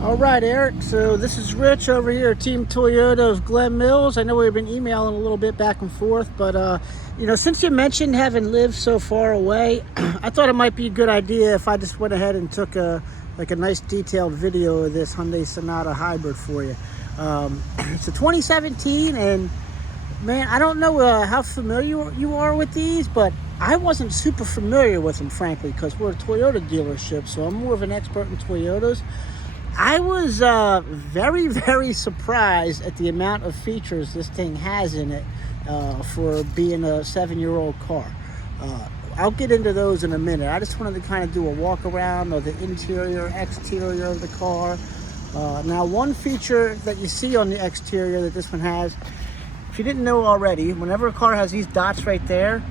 All right, Eric. So this is Rich over here at Team Toyota of Glen Mills. I know we've been emailing a little bit back and forth, but since you mentioned having lived so far away, I thought it might be a good idea if I just went ahead and took a nice detailed video of this Hyundai Sonata hybrid for you. It's a 2017, and man, I don't know how familiar you are with these, but I wasn't super familiar with them, frankly, because we're a Toyota dealership, so I'm more of an expert in Toyotas. I was very, very surprised at the amount of features this thing has in it for being a 7-year-old car. I'll get into those in a minute. I just wanted to kind of do a walk around of the interior, exterior of the car. Now, one feature that you see on the exterior that this one has, if you didn't know already, whenever a car has these dots right there,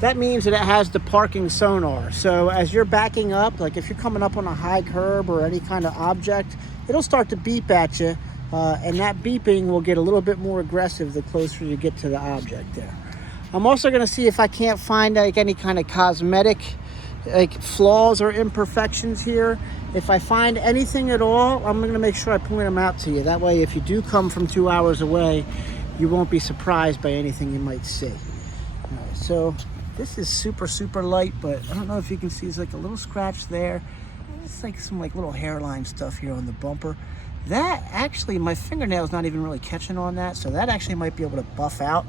that means that it has the parking sonar. So as you're backing up, like if you're coming up on a high curb or any kind of object, it'll start to beep at you, and that beeping will get a little bit more aggressive the closer you get to the object there. I'm also going to see if I can't find like any kind of cosmetic flaws or imperfections here. If I find anything at all, I'm going to make sure I point them out to you. That way, if you do come from 2 hours away, you won't be surprised by anything you might see. All right, so this is super, super light, but I don't know if you can see, there's like a little scratch there. It's like some little hairline stuff here on the bumper. That actually, my fingernail's not even really catching on that, so that actually might be able to buff out.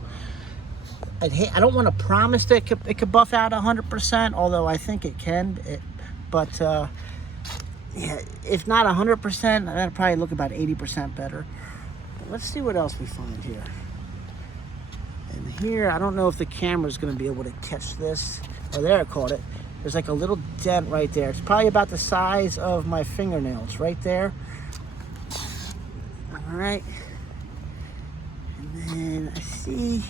I don't want to promise that it could buff out 100%, although I think it can. Yeah, if not 100%, that'll probably look about 80% better. But let's see what else we find here. And here, I don't know if the camera's going to be able to catch this. Oh, there, I caught it. There's like a little dent right there. It's probably about the size of my fingernails right there. All right. And then I see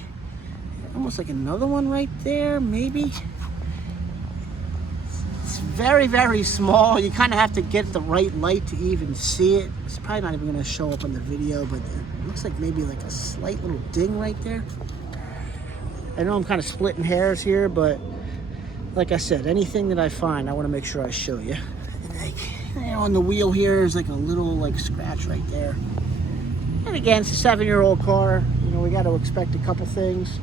almost like another one right there, maybe. It's very, very small. You kind of have to get the right light to even see it. It's probably not even going to show up on the video, but it looks like maybe like a slight little ding right there. I know I'm kind of splitting hairs here, but like I said, anything that I find, I want to make sure I show you. And on the wheel here, there's like a little scratch right there. And again, it's a 7-year-old car. We got to expect a couple things.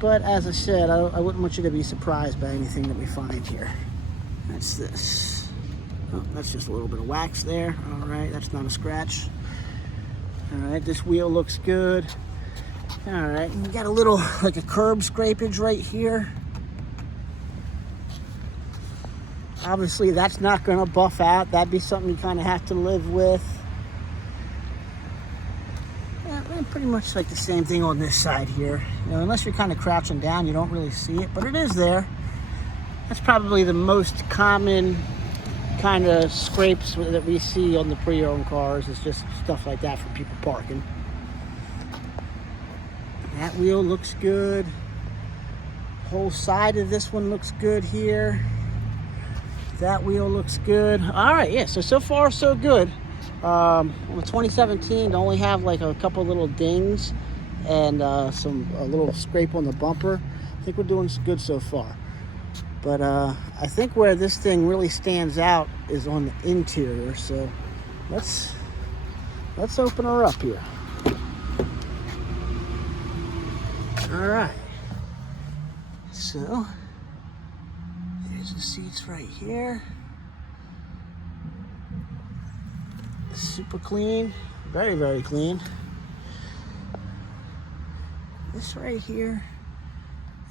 But as I said, I wouldn't want you to be surprised by anything that we find here. That's this. Oh, that's just a little bit of wax there. All right, that's not a scratch. All right, this wheel looks good. All right, and we got a little, like a curb scrapage right here. Obviously, that's not going to buff out. That'd be something you kind of have to live with. Yeah, pretty much like the same thing on this side here. Unless you're kind of crouching down, you don't really see it, but it is there. That's probably the most common kind of scrapes that we see on the pre-owned cars. It's just stuff like that from people parking. That wheel looks good. Whole side of this one looks good here. That wheel looks good. All right, yeah, so far so good. On the 2017, they only have like a couple little dings and a little scrape on the bumper. I think we're doing good so far. But I think where this thing really stands out is on the interior. So let's open her up here. All right. So here's the seats right here. Super clean, very, very clean. This right here,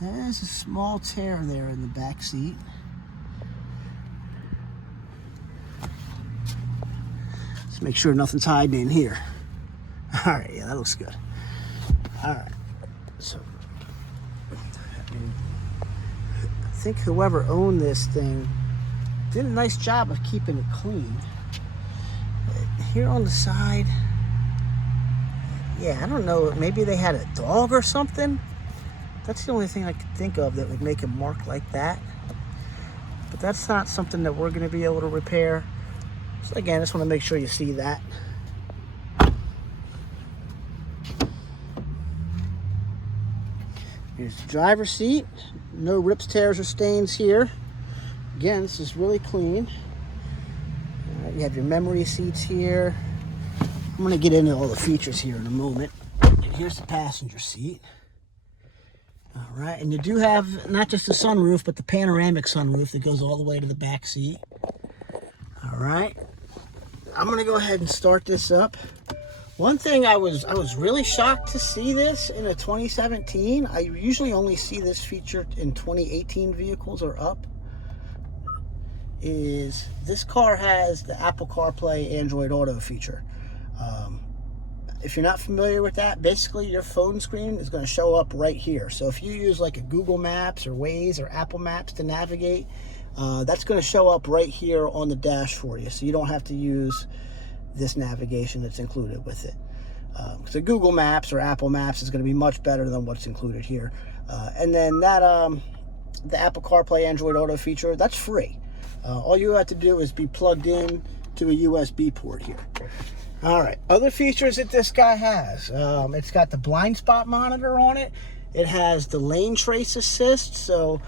there's a small tear there in the back seat. Let's make sure nothing's hiding in here. All right, yeah, that looks good. All right, so I think whoever owned this thing did a nice job of keeping it clean. Here on the side, yeah, I don't know, maybe they had a dog or something. That's the only thing I could think of that would make a mark like that. But that's not something that we're going to be able to repair. So again, I just want to make sure you see that. Here's the driver's seat. No rips, tears, or stains here. Again, this is really clean. All right, you have your memory seats here. I'm going to get into all the features here in a moment. Here's the passenger seat. All right, and you do have not just the sunroof, but the panoramic sunroof that goes all the way to the back seat. All right, I'm going to go ahead and start this up. One thing I was really shocked to see this in a 2017. I usually only see this feature in 2018 vehicles or up. Is this car has the Apple CarPlay Android Auto feature. If you're not familiar with that, basically your phone screen is going to show up right here. So if you use like a Google Maps or Waze or Apple Maps to navigate, that's going to show up right here on the dash for you. So you don't have to use this navigation that's included with it. So Google Maps or Apple Maps is going to be much better than what's included here. And then that the Apple CarPlay Android Auto feature, that's free. All you have to do is be plugged in to a USB port here. All right, other features that this guy has. It's got the blind spot monitor on it. It has the lane trace assist. So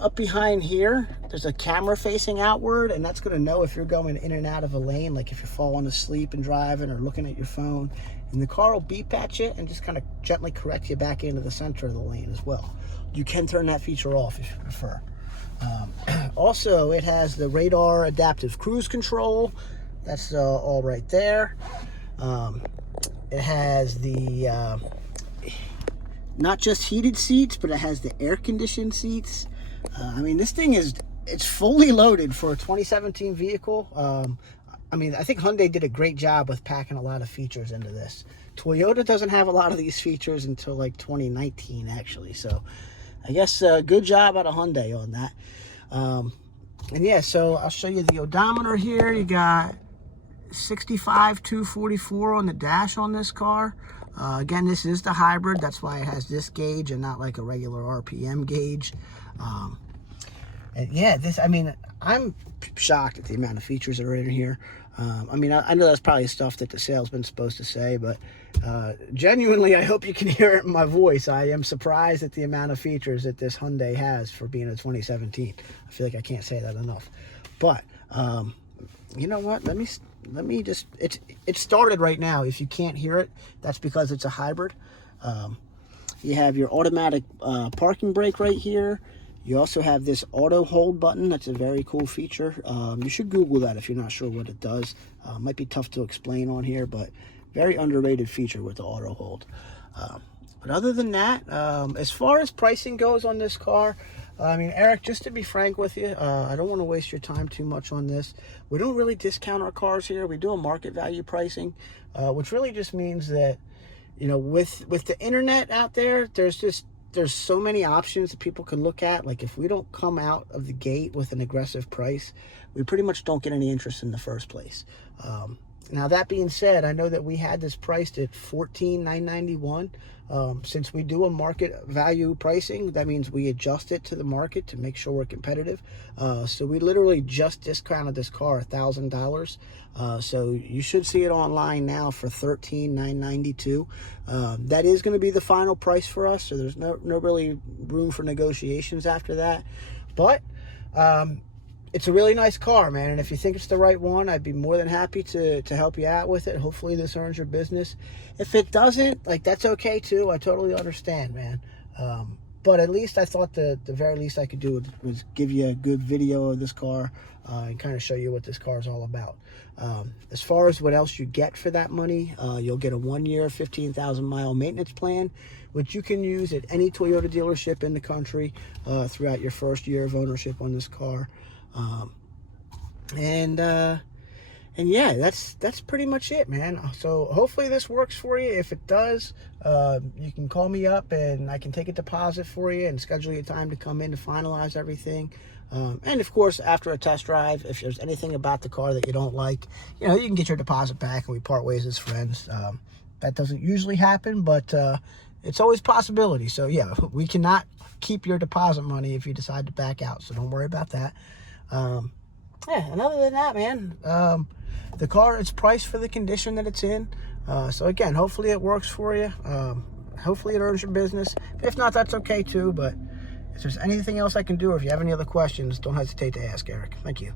up behind here, there's a camera facing outward, and that's going to know if you're going in and out of a lane, like if you're falling asleep and driving or looking at your phone. And the car will beep at you and just kind of gently correct you back into the center of the lane as well. You can turn that feature off if you prefer. Also, it has the radar adaptive cruise control. That's all right there. It has the not just heated seats, but it has the air conditioned seats. I mean, this thing it's fully loaded for a 2017 vehicle. I mean, I think Hyundai did a great job with packing a lot of features into this. Toyota doesn't have a lot of these features until like 2019 actually. So I guess good job out of Hyundai on that. And yeah, so I'll show you the odometer here. You got 65,244 on the dash on this car. Again, this is the hybrid. That's why it has this gauge and not like a regular RPM gauge. And yeah, I mean, I'm shocked at the amount of features that are in here. I mean, I know that's probably stuff that the salesman's supposed to say, but genuinely, I hope you can hear it in my voice. I am surprised at the amount of features that this Hyundai has for being a 2017. I feel like I can't say that enough. But you know what? Let me just, it started right now. If you can't hear it, that's because it's a hybrid. You have your automatic parking brake right here. You also have this auto hold button. That's a very cool feature. You should Google that if you're not sure what it does. Might be tough to explain on here, but very underrated feature with the auto hold. But other than that, as far as pricing goes on this car, I mean, Eric, just to be frank with you, I don't want to waste your time too much on this. We don't really discount our cars here. We do a market value pricing, which really just means that, you know, with the internet out there, there's so many options that people can look at. Like if we don't come out of the gate with an aggressive price, we pretty much don't get any interest in the first place. Now that being said, I know that we had this priced at $14,991. Since we do a market value pricing, that means we adjust it to the market to make sure we're competitive. So we literally just discounted this car $1,000. So you should see it online now for $13,992. That is going to be the final price for us. So there's no really room for negotiations after that. But it's a really nice car, man, and if you think it's the right one, I'd be more than happy to help you out with it. Hopefully this earns your business. If it doesn't, like, that's okay too. I totally understand, man. But at least I thought the very least I could do was give you a good video of this car and kind of show you what this car is all about. As far as what else you get for that money, you'll get a 1-year, 15,000-mile maintenance plan, which you can use at any Toyota dealership in the country throughout your first year of ownership on this car. And yeah, that's pretty much it, man. So hopefully this works for you. If it does, you can call me up and I can take a deposit for you and schedule your time to come in to finalize everything. And of course, after a test drive, if there's anything about the car that you don't like, you know, you can get your deposit back and we part ways as friends. That doesn't usually happen, but it's always a possibility. So yeah, we cannot keep your deposit money if you decide to back out. So don't worry about that. Yeah, and other than that, man, the car is priced for the condition that it's in. So again, hopefully it works for you. Hopefully it earns your business. If not, that's okay too. But if there's anything else I can do, or if you have any other questions, don't hesitate to ask, Eric. Thank you.